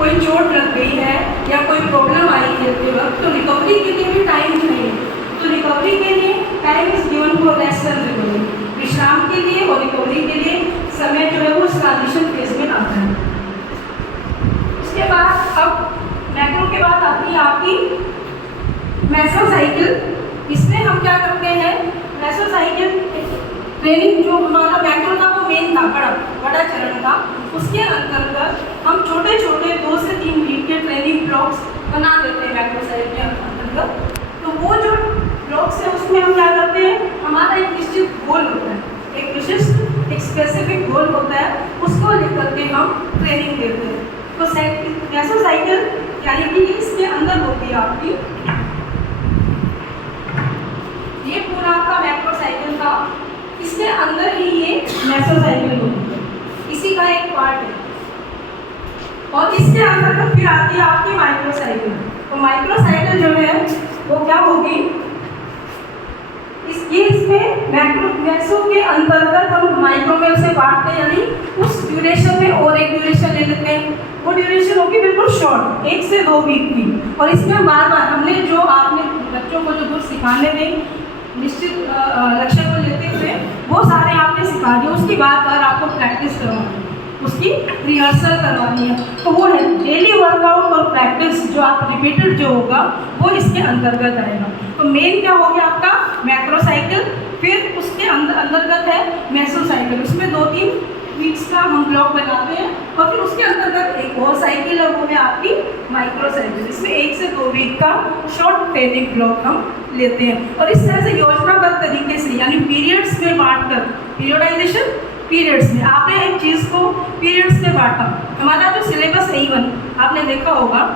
कोई चोट लग गई है या कोई प्रॉब्लम आई खेलते वक्त, तो रिकवरी के लिए भी टाइम चाहिए। तो रिकवरी के लिए time is given for rest and recovery, विश्राम के लिए और रिकवरी के लिए समय जो है वो ट्रांजिशन फेज में आता है। उसके बाद अब मैक्रो के बाद आती है आपकी मेसोसाइकिल। इसमें हम क्या करते हैं, मेसोसाइकिल ट्रेनिंग जो हमारा मैक्रो था वो मेन था, बड़ा चरण था, उसके अंतर्गत हम छोटे छोटे 2 से 3 वीक के ट्रेनिंग ब्लॉक्स बना देते हैं मैक्रोसाइकिल के अंतर्गत। तो वो जो ब्लॉक्स है उसमें हम क्या करते हैं, हमारा एक निश्चित गोल होता है, एक विशिष्ट एक स्पेसिफिक गोल होता है, उसको लेकर के हम ट्रेनिंग देते हैं। तो मेसोसाइकिल यानी कि इसके अंदर होती है आपकी, ये पूरा आपका मैक्रोसाइकिल था, इसके अंदर ही ये मेसोसाइकिल होती है, इसी का एक पार्ट है। और इसके अंदर फिर आती है आपकी माइक्रोसाइकिल। तो माइक्रोसाइकिल जो है वो क्या होगी, इसमें मैसो के अंतर्गत हम माइक्रो में उसे बांटते हैं, यानी उस ड्यूरेशन में और एक ड्यूरेशन ले लेते हैं। वो ड्यूरेशन होगी बिल्कुल शॉर्ट, 1 से 2 वीक की। और इसमें बार बार हमने जो आपने बच्चों को जो कुछ सिखाने में निश्चित लक्ष्य को लेते हुए वो सारे आपने सिखा दिए, उसकी बार बार आपको प्रैक्टिस करवानी है, उसकी रिहर्सल करवानी है। तो वो है डेली वर्कआउट और प्रैक्टिस जो आप रिपीटेड जो होगा वो इसके अंतर्गत आएगा। तो मेन क्या हो गया आपका मैक्रोसाइकिल, फिर उसके अंतर्गत है मेसोसाइकिल। उसमें 2-3 वीक्स का हम ब्लॉक बनाते हैं और फिर उसके अंतर्गत एक और साइकिल है, वो है आपकी माइक्रोसाइकिल। इसमें 1 से 2 वीक का शॉर्ट ट्रेनिंग ब्लॉक हम लेते हैं। और इस तरह से योजनाबद्ध तरीके से यानी पीरियड्स में बांटकर, पीरियडाइजेशन पीरियड्स में, आपने एक चीज़ को पीरियड्स में बांटा। हमारा जो सिलेबस है इवन आपने देखा होगा